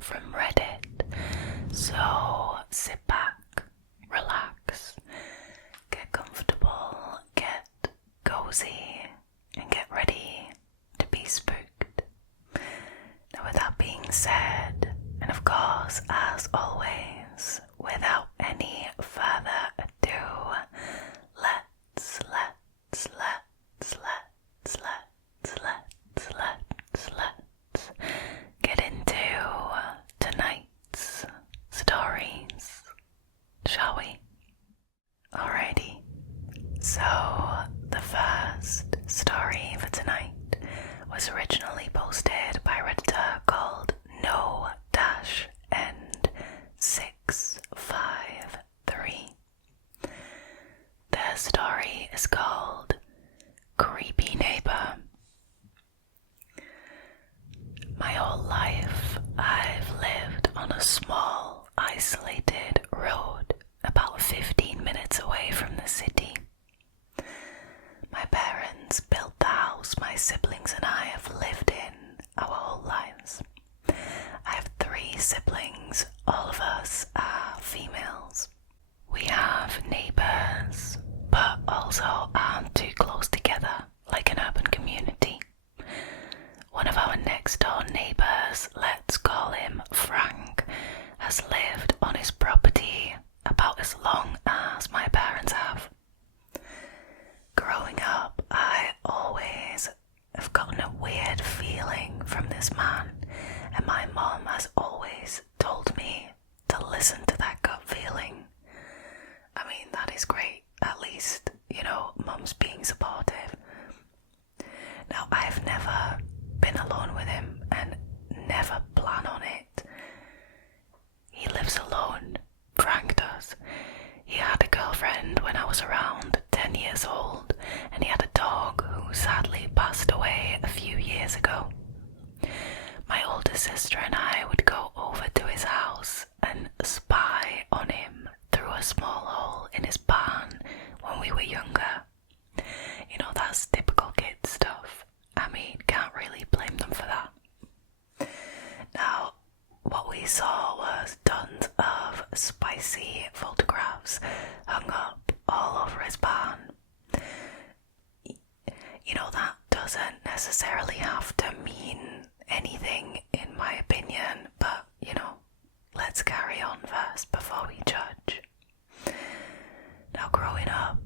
from Reddit. So sit back, relax, get comfortable, get cozy, and get ready to be spooked. Now with that being said, and of course as always, without any further ado, let's get into tonight's stories, shall we? Alrighty, so the first story for tonight was originally posted by a Redditor called No-End653. Their story is called Creepy Neighbour. My whole life I've lived on a small, isolated road about 15 minutes away from the city. My parents built the house my siblings and I have lived in our whole lives. I have 3 siblings, all of us are females. We have neighbours, but also aren't too close together like an urban community. One of our next door neighbours, let's call him Frank, has lived on his property about as long as my parents have. Growing up, I always have gotten a weird feeling from this man, and my mom has always told me to listen to that gut feeling. I mean, that is great. At least, mum's being supportive. Now, I've never been alone with him and never plan on it. He lives alone, Frank does. He had a girlfriend when I was around 10 years old, and he had a dog who sadly passed away a few years ago. My older sister and I would go over to his house and spy on him through a small hole in his barn when we were younger. That's typical kid stuff. I mean, can't really blame them for that. Now, what we saw was tons of spicy photographs hung up all over his barn. That doesn't necessarily have to mean anything in my opinion, but let's carry on first before we judge. Now, growing up,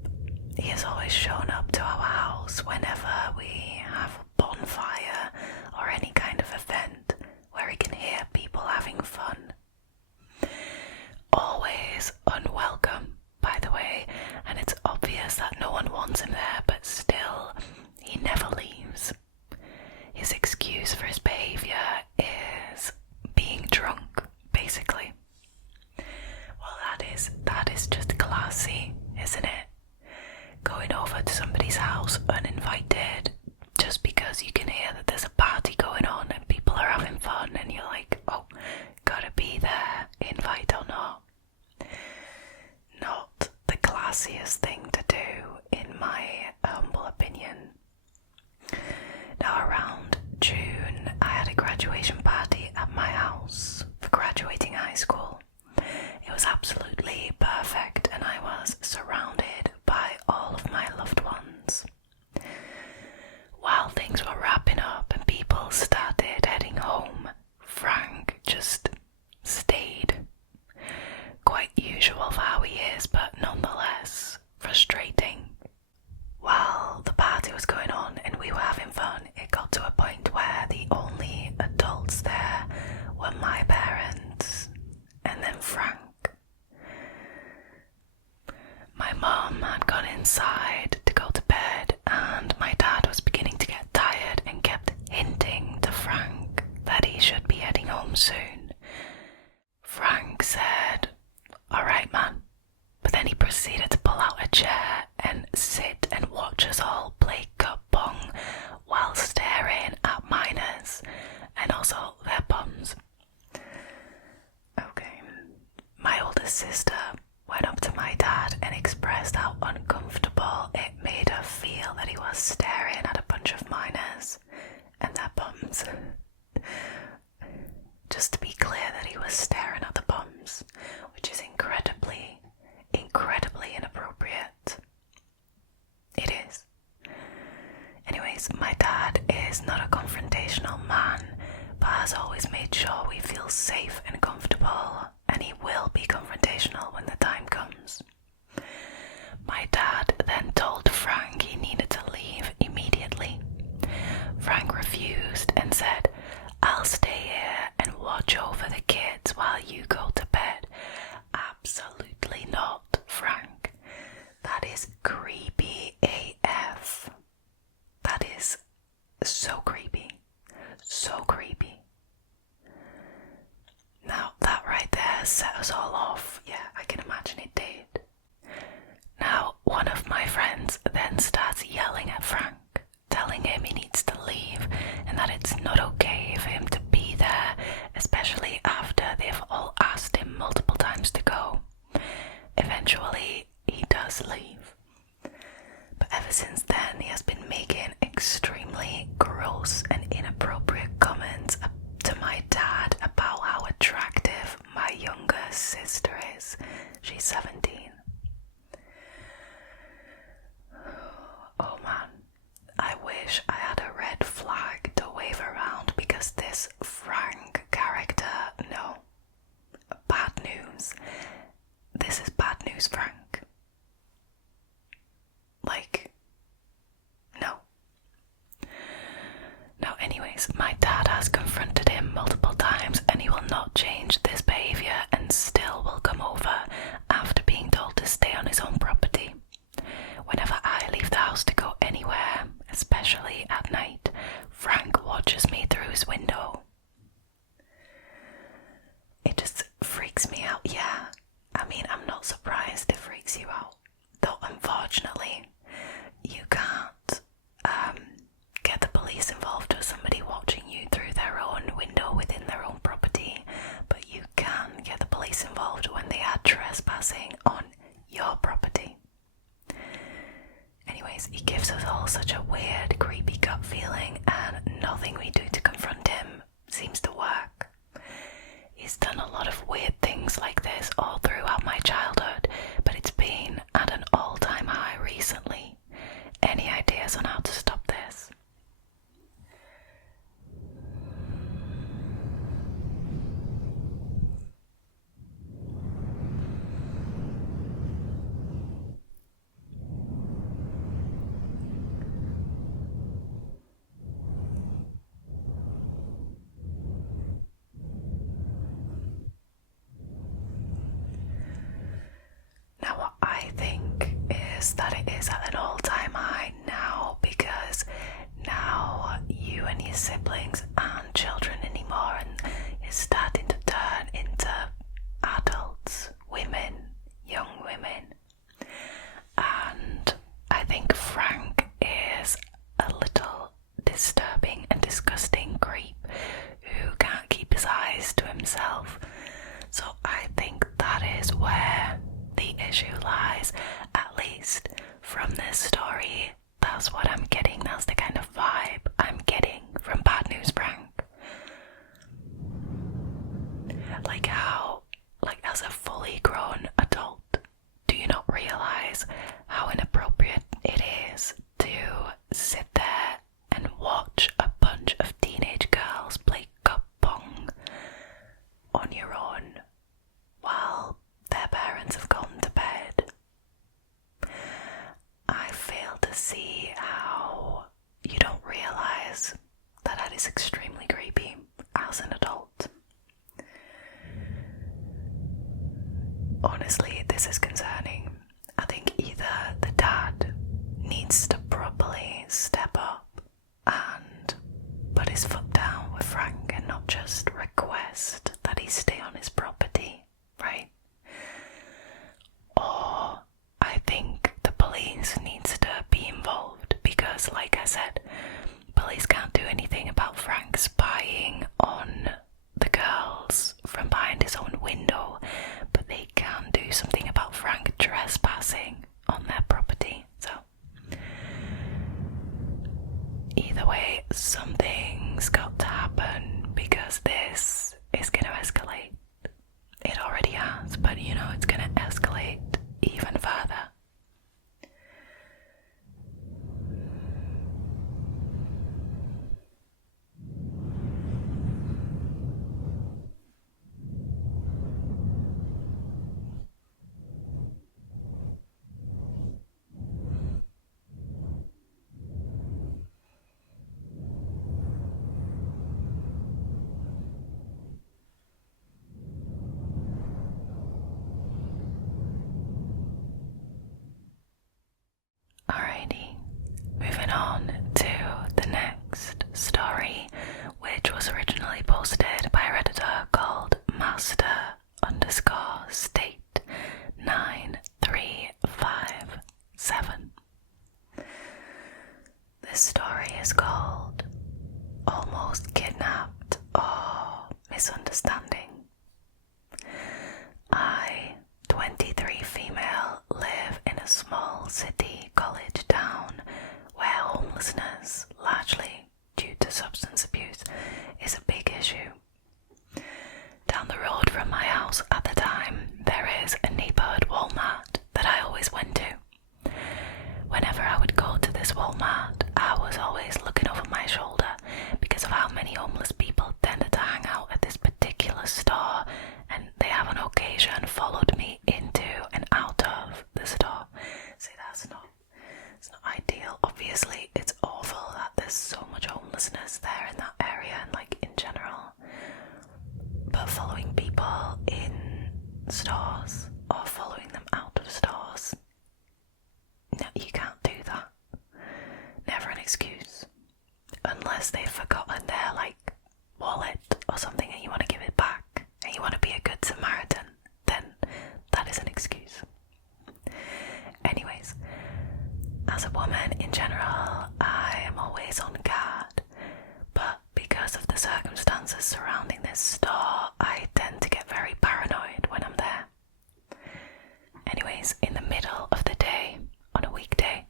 he has always shown up to our house whenever we have a bonfire or any kind of event where he can hear people having fun. Always unwelcome, by the way, and it's obvious that no one wants him there, but still, he never leaves. His excuse for his behaviour is being drunk, basically. Well, that is just classy, isn't it? Going over to somebody's house uninvited just because you can hear that there's a party going on and people are having fun and you're like, oh, gotta be there, invite or not. Not the classiest thing to do, in my humble opinion. Now, around June, I had a graduation party at my house for graduating high school. It was absolutely perfect and I was surrounded by all of my loved ones. While things were wrapping up and people started heading home, Frank just stayed. Quite usual for how he is, but nonetheless frustrating. While the party was going on and we were having fun, it got to a point where the only adults there were my parents and then Frank. My mum had gone inside to go to bed and my dad was beginning to get tired and kept hinting to Frank that he should be heading home soon. Frank said, "Alright, man," but then he proceeded to pull out a chair and sit and watch us all play cup pong while staring at minors and also their bums. Okay, my older sister went up to my dad and expressed how uncomfortable it made her feel that he was staring at a bunch of minors and their bums. Just to be clear set us all off. Yeah, I can imagine it did. Now, one of my friends then starts yelling at Frank, telling him he needs to leave and that it's not okay for him to be there, especially after they've all asked him multiple times to go. Eventually, he does leave. But ever since then, he has been making extremely gross and inappropriate comments to my dad about how attractive my younger sister is. She's 17. Oh man, I wish I had a red flag to wave around because this Frank character, no. Bad news. This is bad news, Frank. Like, no. Now anyways, my dad has confronted him multiple times and he will not change this behaviour and still will come over after being told to stay on his own property. Whenever I leave the house to go anywhere, especially at night, Frank watches me through his window. It just freaks me out, yeah. I mean, I'm not surprised it freaks you out. Though unfortunately, you can't get the police involved with somebody watching you through their own window within their own property, but you can get the police involved when they are trespassing on your property. Anyways, he gives us all such a weird, creepy gut feeling, and nothing we do to confront him seems to work. He's done a lot of weird things like this all throughout my childhood, but it's been at an all-time high recently. Any ideas on how to stop this? Now what I think is that it is at an all-time high now because now you and your siblings aren't children anymore and you're starting to turn into adults, women, young women. And I think Frank is a little disturbing and disgusting creep who can't keep his eyes to himself. So I think that is where the issue lies, at least from this story. That's what I'm getting, that's the kind of vibe I'm getting from Bad News Frank. Like how, like as a fully grown adult, do you not realise how inappropriate it is to sit there and watch a bunch of teenage girls play cup pong on your own while their parents have gone to bed? I fail to see how you don't realise that that is extremely creepy as an adult. Honestly, this is concerning. I think either the dad needs to properly step up and put his foot down with Frank and not just request that he stay on his property, right? Or I think the police needs to be involved because, like I said, police can't do anything about Frank spying on the girls from behind his own window, but they can do something about Frank trespassing on their property. So either way, something's got to happen because this is going to escalate. It already has, but you know it's going to escalate even further. Alrighty, moving on to the next story, which was originally posted by a Redditor called Master_. city, college town where homelessness, largely due to substance abuse, is a big issue. Down the road from my house at the time, there is a neighbourhood Walmart that I always went to. Whenever I would go to this Walmart, I was always looking over my shoulder because of how many homeless people tended to hang out at this particular store, and they have on occasion followed me into and out of the store. See, it's not ideal. Obviously, it's awful that there's so much homelessness there in that area and like in general. But following people in stores or following them out of stores, no, you can't do that. Never an excuse. Unless they've forgotten their like wallet or something and you want to give it back and you want to be a good Samaritan, then that is an excuse. Anyways, as a woman in general, I am always on guard, but because of the circumstances surrounding this store, I tend to get very paranoid when I'm there. Anyways, in the middle of the day, on a weekday,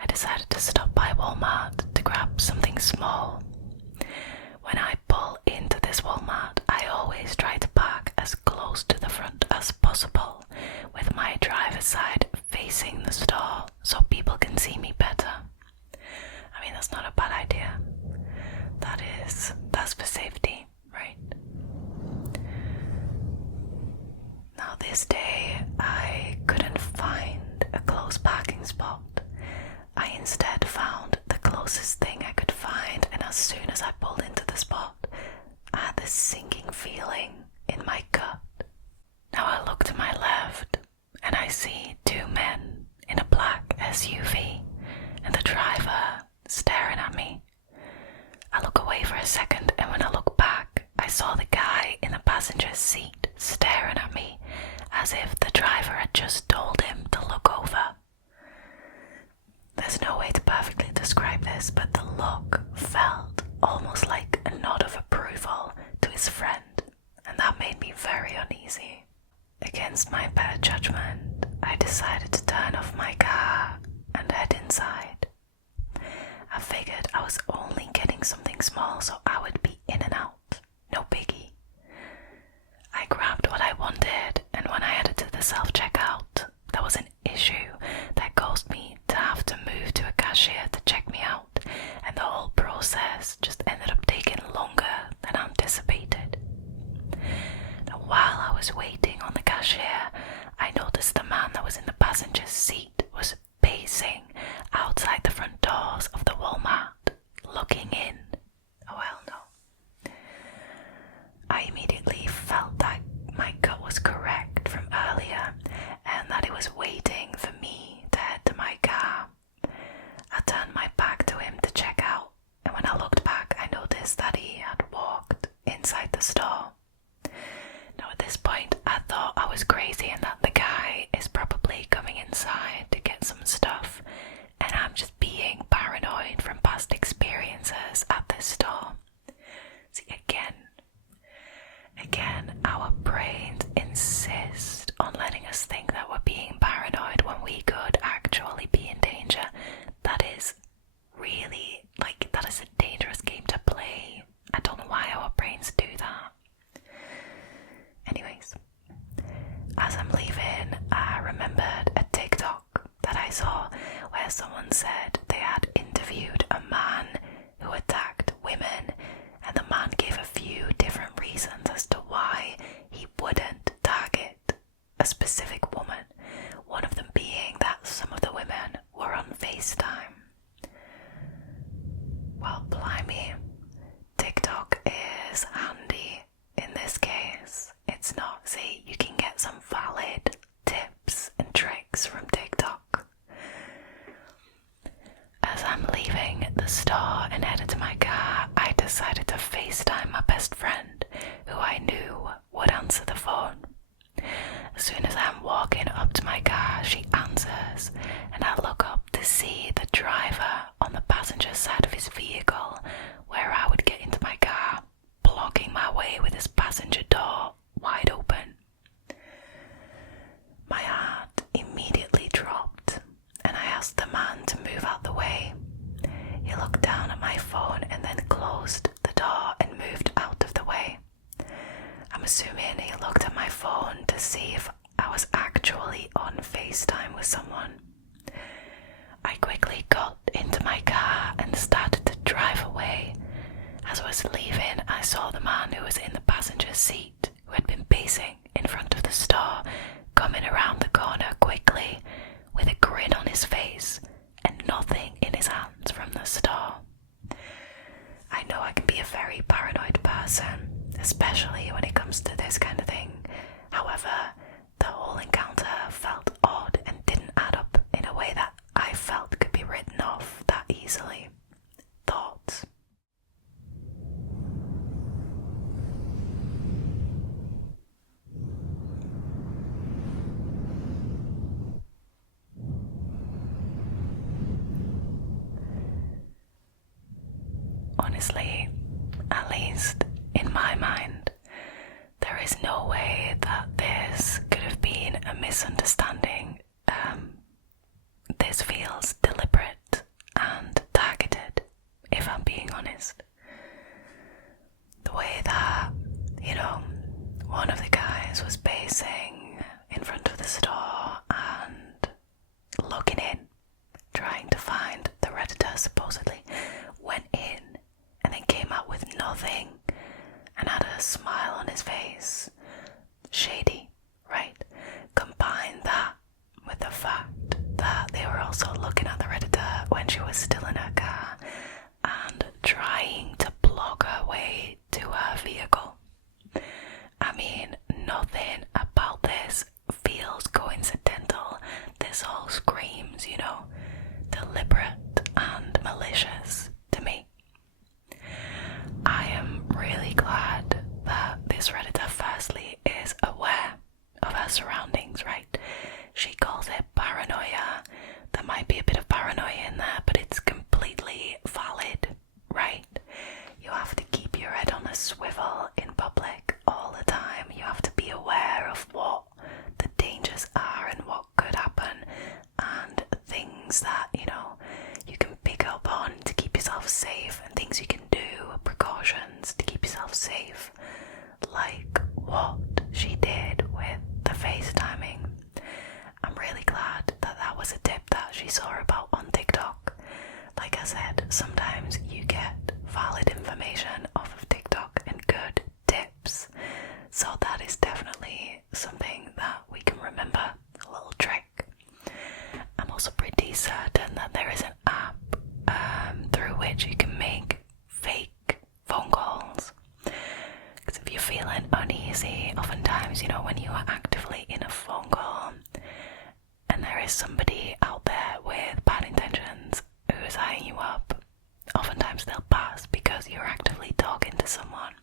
I decided to stop by Walmart to grab something small. When I pull into this Walmart, I always try to park as close to the front as possible, with my driver's side facing the store so people can see me better. I mean, that's not a bad idea. That's for safety, right? Now this day, I couldn't find a close parking spot. I instead found the closest thing I could find, and as soon as I pulled into the spot, I had this sinking feeling in my gut. Now I look to my left, and I see two men in a black SUV, and the driver staring at me. I look away for a second, and when I look back, I saw the guy in the passenger seat staring at me, as if the driver had just told him to look over. There's no way to perfectly describe this, but the look felt almost like a nod of approval to his friend, and that made me very uneasy. Against my better judgment, I decided to turn off my car and head inside. I figured I was only getting something small, so I would be in and out, no biggie. I grabbed what I wanted, and when I headed to the self-checkout, there was an issue that caused me to have to move to a cashier to check me out, and the whole process just ended up taking longer than anticipated. Now, while I was waiting on the cashier, I noticed the man that was in the passenger seat was pacing outside the front doors of the Walmart, looking in. Oh hell no. I immediately felt that my gut was correct from earlier, and that it was waiting for me to head to my car. I turned my back to him to check out, and when I looked back, I noticed that he had walked inside the store. Now at this point, I thought I was crazy and that the guy is probably coming inside to get some stuff, and I'm just being paranoid from past experiences at this store. See, again, our brains insist on letting us think that we're being paranoid when we could actually be in danger. That is really, that is a dangerous game to play. I don't know why our brains do that. Anyways, as I'm leaving, I remembered a TikTok that I saw where someone said they had interviewed a man who attacked women, and the man gave a few different reasons as to why he wouldn't target a specific woman, one of them being that some of the women were on FaceTime. Well, blimey, TikTok is handy in this case. It's not. See, you can get some valid tips and tricks from TikTok. I looked at my phone to see if I was actually on FaceTime with someone. I quickly got into my car and started to drive away. As I was leaving, I saw the man who was in the passenger seat, who had been pacing in front of the store, coming around the corner quickly with a grin on his face and nothing in his hands from the store. I know I can be a very paranoid person, especially when it comes to this kind of thing. However, the whole encounter felt odd and didn't add up in a way that I felt could be written off that easily. Thoughts? Honestly, at least in my mind, there is no way that this could have been a misunderstanding. This feels deliberate and targeted, if I'm being honest. The way that, one of the guys was pacing in front of the store and looking in, trying to find the Redditor, supposedly, went in and then came out with nothing and had a smile on his face. Shady, right? Combine that with the fact that they were also looking at the Redditor when she was still in her car and trying to block her way to her vehicle. I mean, nothing about this feels coincidental. This all screams, deliberate and malicious to me. I am really glad that this Redditor firstly is aware of her surroundings, right? She calls it paranoia. There might be a bit of paranoia in there, but it's completely valid, right? You have to keep your head on a swivel in public all the time. You have to be aware of what the dangers are and what could happen, and things that, you can pick up on to keep yourself safe, and things you can do, precautions to keep yourself safe, like what she did with the FaceTiming. I'm really glad that that was a tip that she saw about on TikTok. Like I said, sometimes you get valid information off of TikTok and good tips, so that is definitely something that we can remember, a little trick. I'm also pretty certain that there is an app through which you can make fake phone calls. Because if you're feeling uneasy, oftentimes, when you are actively in a phone call and there is somebody out there with bad intentions who is eyeing you up, oftentimes they'll pass because you're actively talking to someone.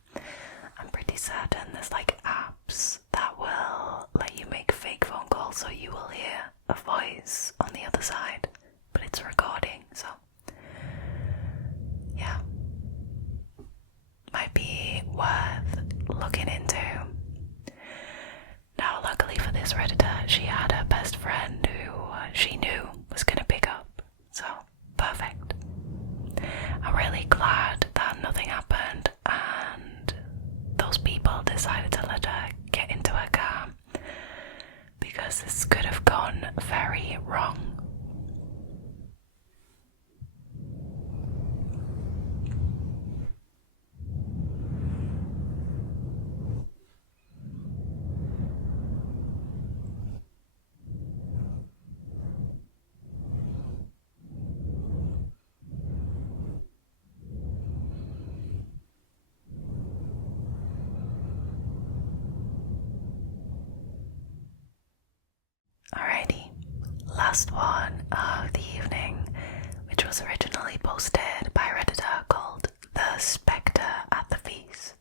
I'm pretty certain there's apps that will let you make fake phone calls, so you will hear a voice on the other side, but it's recording, so yeah, might be worth looking into. Now, luckily for this Redditor, she had her best friend who she knew was going to pick up, so perfect. I'm really glad that nothing happened and those people decided to let her get into her car, because this could have gone very wrong. Alrighty, last one of the evening, which was originally posted by a Redditor called THESpectreAtTheFeast.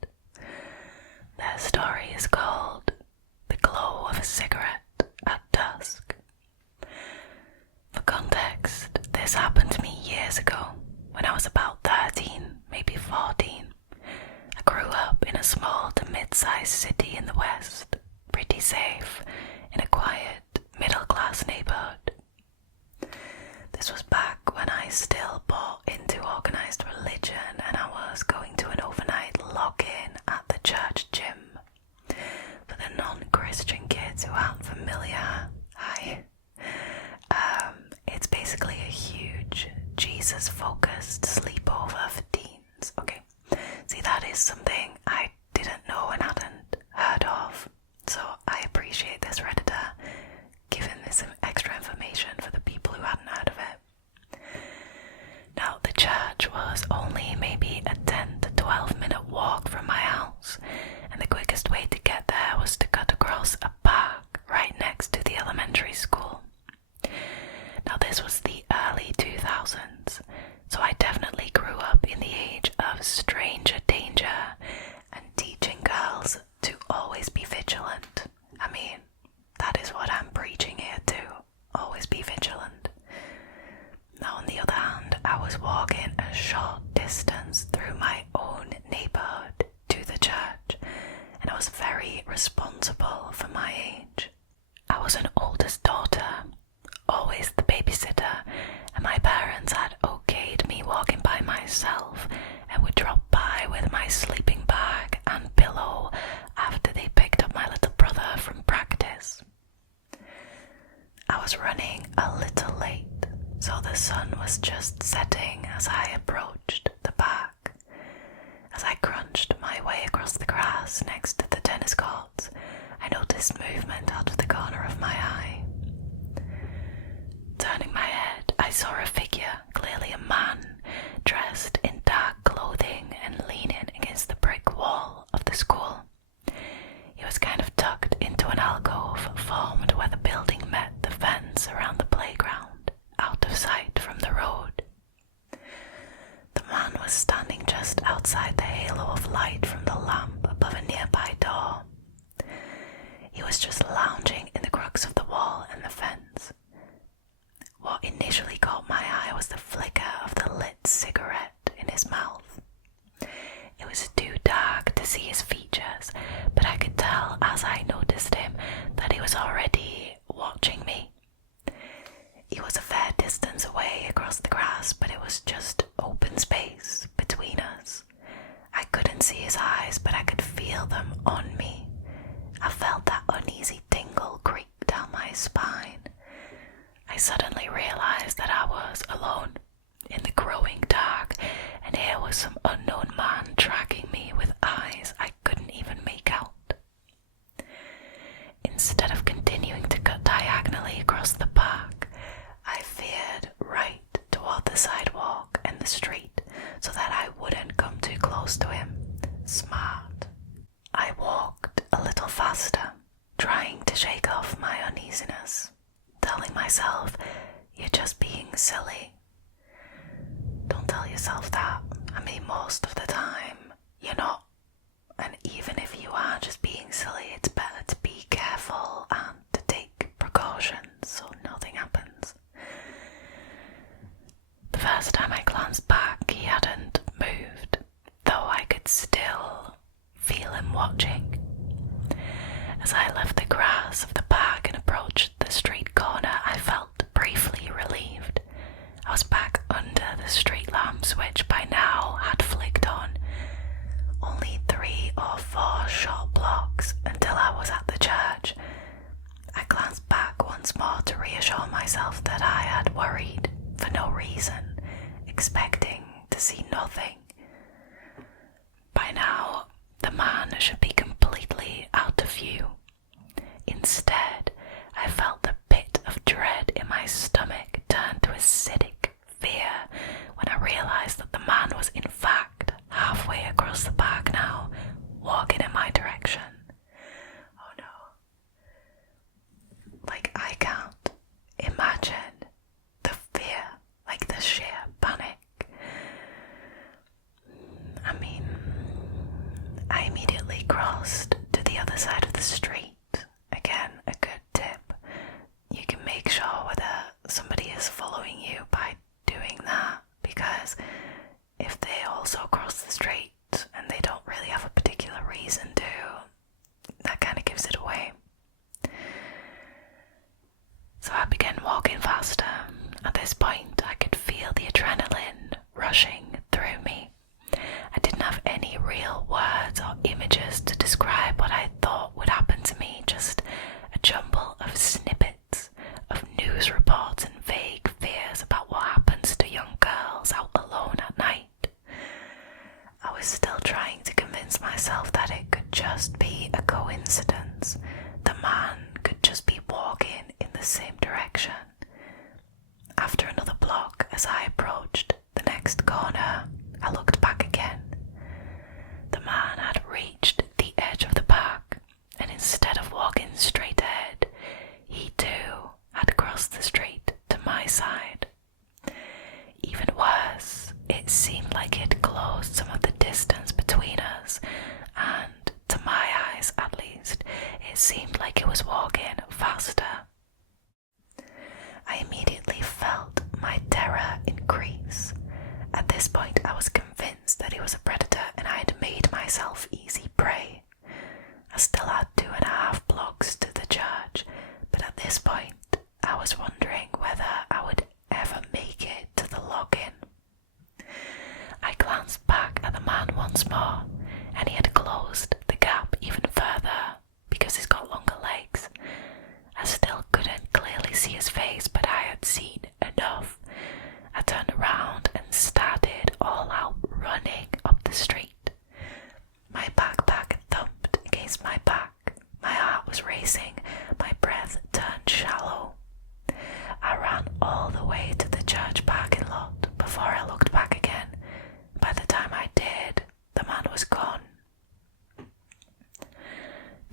Their story is called The Glow of a Cigarette at Dusk. For context, this happened to me years ago when I was about 13, maybe 14. I grew up in a small to mid-sized city in the West, pretty safe, in a quiet, middle-class neighborhood. This was back when I still bought into organized religion and I was going to an overnight lock-in at the church gym. For the vigilant. I mean, that is what I'm preaching here too. Always be vigilant. Now, on the other hand, I was walking a short distance through my own neighbourhood to the church, and I was very responsible for my age. I was an oldest daughter, always the babysitter, and my parents had okayed me walking by myself and would drop by with my sleeping bag and pillow after they picked up my little brother from practice. I was running a little late, so the sun was just setting as I approached the park. As I crunched my way across the grass next to the tennis courts, I noticed movement out of the corner of my eye. Turning my head, I saw a figure, clearly a man, dressed in dark clothing and leaning against the brick wall of the school. He was kind of tucked into an alcove formed where the building met the fence around the playground, out of sight from the road. The man was standing just outside the halo of light from the lamp above a nearby door. He was just lounging in the crux of the wall and the fence. What initially caught my eye was the flicker of the lit cigarette in his mouth. It was too dark to see his features, but I could tell as I noticed him that he was already watching me. He was a fair distance away across the grass, but it was just open space between us. I couldn't see his eyes, but I could feel them on me. I felt that uneasy tingle creep down my spine. I suddenly realized that I was alone in the growing dark, and here was some unknown man tracking me with eyes I couldn't even make out. Instead of continuing to cut diagonally across the park, I veered right toward the sidewalk and the street so that I wouldn't come too close to him. Smart. I walked a little faster, trying to shake off my uneasiness, telling myself, "You're just being silly." Don't tell yourself that. I mean, most of the time, you're not. And even if you are just being silly, it's better to be careful and to take precautions so nothing happens. The first time I glanced back, he hadn't moved, though I could still feel him watching. As I left the grass of the park and approached the street corner, I felt briefly relieved. I was back under the street lamps, which by now had flicked on. Only 3 or 4 short blocks until I was at the church. I glanced back once more to reassure myself that I had worried for no reason, expecting to see nothing. By now, the man should be completely out of view. Instead, I felt the pit of dread in my stomach turn to acidic fear when I realized that the man was in fact halfway across the park now, walking in my direction. Oh no. Like, I can't imagine the fear, like the sheer panic. I mean, I immediately crossed to the other side of the street. Again, a good tip. You can make sure whether somebody is following you by doing that, because if they also cross the street and they don't really have a particular reason to, that kind of gives it away. So I began walking faster. At this point, I could feel the adrenaline rushing through me. I didn't have any real words or images to describe what I thought would happen to me, just a jumble of snippets of news reports and vague fears about what happens to young girls out alone at night. I was still trying to convince myself that it could just be a coincidence. The man could just be walking in the same direction. After another block, as I approached the next corner, I looked back again. The man had reached the edge of the park, and instead of walking straight ahead, he too had crossed the street to my side. Even worse, it seemed like he'd closed some of the distance between us, and to my eyes at least, it seemed like it was walking faster. I immediately felt my terror increase. At this point, I was convinced that he was a predator and I had made myself easy prey. I still had 2.5 blocks to the church, but at this point, I was wondering whether I would ever make it to the login. I glanced back at the man once more, and he had closed the gap even further because he's got longer legs. I still couldn't clearly see his face, but I had seen enough. I turned around and started all out running up the street. My backpack thumped against my back. My heart was racing. My breath turned shallow. I ran all the way to the church parking lot before I looked back again. By the time I did, the man was gone.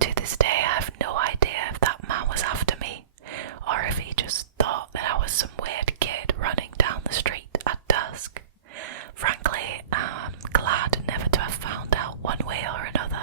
To this day, I have no idea if that man was after me, or if he just thought that I was some weird kid running down the street at dusk. Frankly, I'm glad never to have found out one way or another.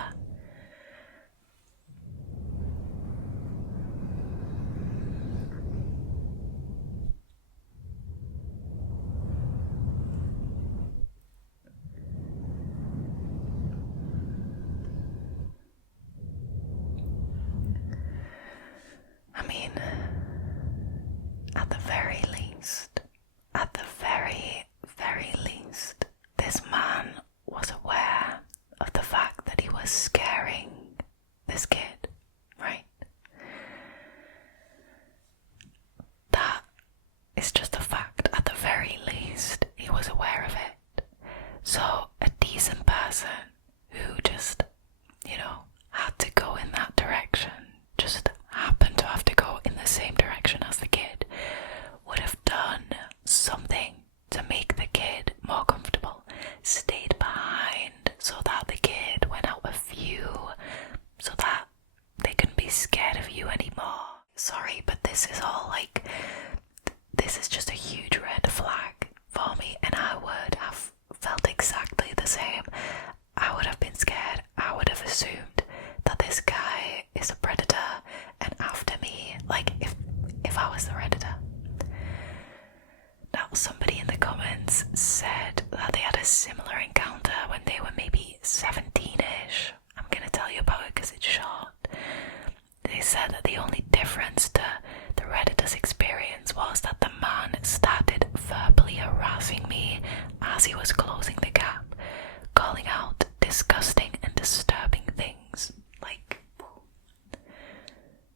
I mean, at the very least, this man was aware of the fact that he was scaring this kid, right? That is just a fact. At the very least, he was aware of it. So, a decent person who just, had to go in that direction, just happened to have to go in the same direction as the kid, would have done something to make the kid more comfortable, stayed behind so that the kid went out of view, so that they couldn't be scared of you anymore. Sorry, but this is just a huge red flag for me, and I would have felt exactly the same. I would have been scared. I would have assumed that this guy is a predator and after me, like if I was the Redditor. Now, somebody in the comments said that they had a similar encounter when they were maybe 17-ish. I'm gonna tell you about it because it's short. They said that the only difference to the Redditor's experience was that the man started verbally harassing me as he was closing the gap, calling out disgusting and disturbing things, like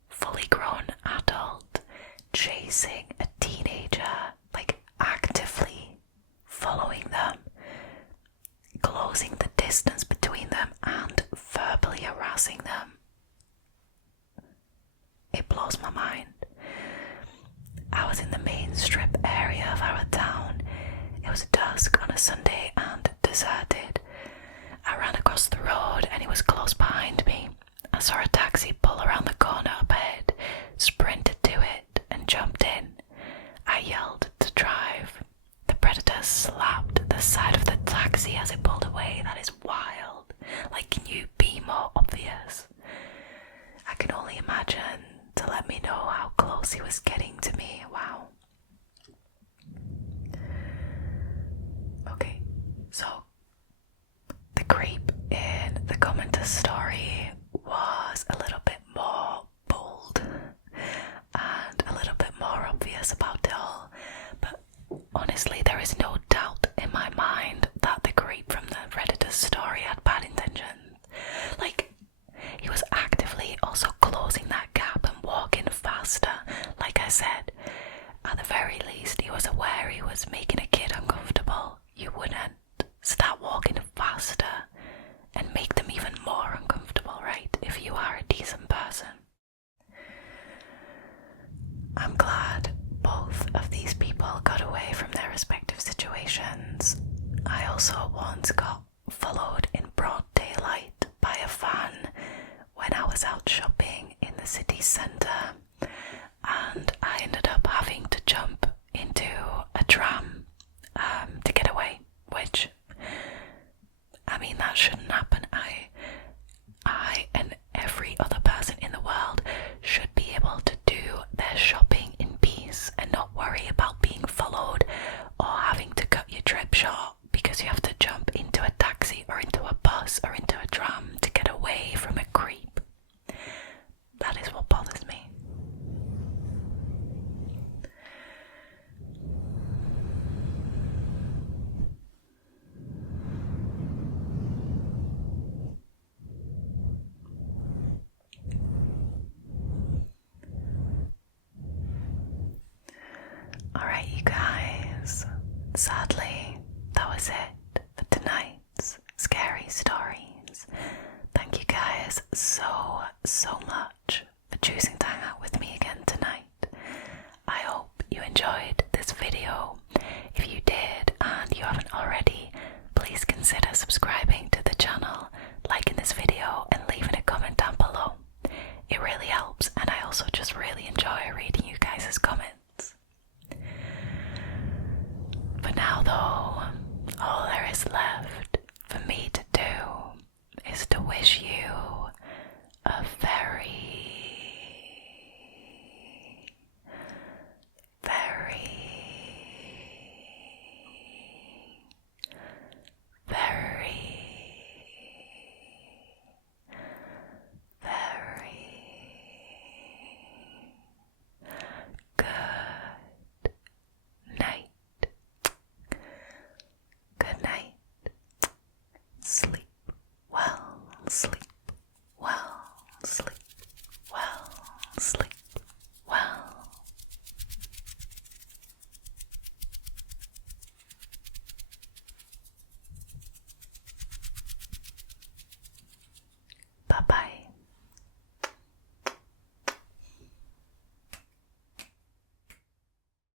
fully grown adult chasing a teenager, like actively following them, closing the distance between them and verbally harassing them. It blows my mind. I was in the main strip area of our town. It was dusk on a Sunday and deserted. I ran across the road and he was close behind me. I saw a taxi pull around the corner up ahead, sprinted to it and jumped in. I yelled to drive. The predator slapped the side of the taxi as it pulled away. That is wild. Like, can you be more obvious? I can only imagine to let me know how close he was getting to me. Wow. Okay, so the creep in the commenter's story was a little bit more bold and a little bit more obvious about it all, but honestly there is no doubt in my mind that the creep from the Redditors story had bad intentions. Like, he was actively also closing that gap and walking faster. Like I said, at the very least he was aware he was making a kid uncomfortable. You wouldn't start walking faster and make them even more uncomfortable, right? If you are a decent person. I'm glad both of these people got away from their respective situations. I also once got followed in broad daylight by a van when I was out shopping in the city centre, and I ended up having to jump into a tram to get away, which, I mean, that shouldn't happen. I and every other person in the world Alright, you guys, sadly, that was it for tonight's scary stories. Thank you guys so much for choosing to hang out with me again tonight. I hope you enjoyed this video. If you did and you haven't already, please consider subscribing to the channel, liking this video and leaving a comment down below. It really helps, and I also just really enjoy reading you guys' comments.